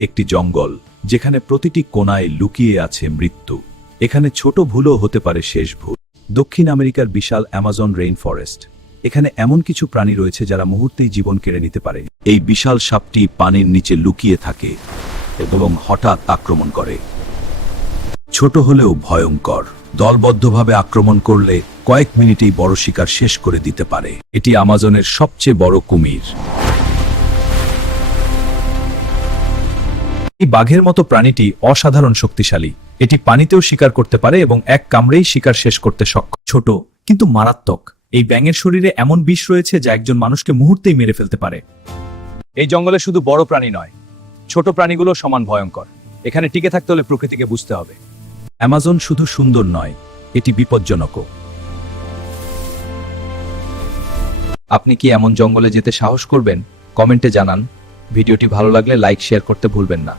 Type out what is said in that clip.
একটি জঙ্গল যেখানে প্রতিটি কোণায় লুকিয়ে আছে মৃত্যু। এখানে ছোট ভুলও হতে পারে শেষ ভুল। দক্ষিণ আমেরিকার বিশাল অ্যামাজন রেইন ফরেস্ট। এখানে এমন কিছু প্রাণী রয়েছে যারা মুহূর্তেই জীবন কেড়ে নিতে পারে। এই বিশাল সাপটি পানির নিচে লুকিয়ে থাকে এবং হঠাৎ আক্রমণ করে। ছোট হলেও ভয়ঙ্কর, দলবদ্ধভাবে আক্রমণ করলে কয়েক মিনিটেই বড় শিকার শেষ করে দিতে পারে। এটি আমাজনের সবচেয়ে বড় কুমির। এই বাঘের মতো প্রাণীটি অসাধারণ শক্তিশালী। এটি পানিতেও শিকার করতে পারে এবং এক কামড়েই শিকার শেষ করতে সক্ষম। ছোট কিন্তু মারাত্মক, এই ব্যাঙের শরীরে এমন বিষ রয়েছে যা একজন মানুষকে মুহূর্তেই মেরে ফেলতে পারে। এই জঙ্গলে শুধু বড় প্রাণী নয়, ছোট প্রাণীগুলো সমান ভয়ঙ্কর। এখানে টিকে থাকতে হলে প্রকৃতিকে বুঝতে হবে। অ্যামাজন শুধু সুন্দর নয়, এটি বিপজ্জনকও। আপনি কি এমন জঙ্গলে যেতে সাহস করবেন? কমেন্টে জানান। ভিডিওটি ভালো লাগলে লাইক শেয়ার করতে ভুলবেন না।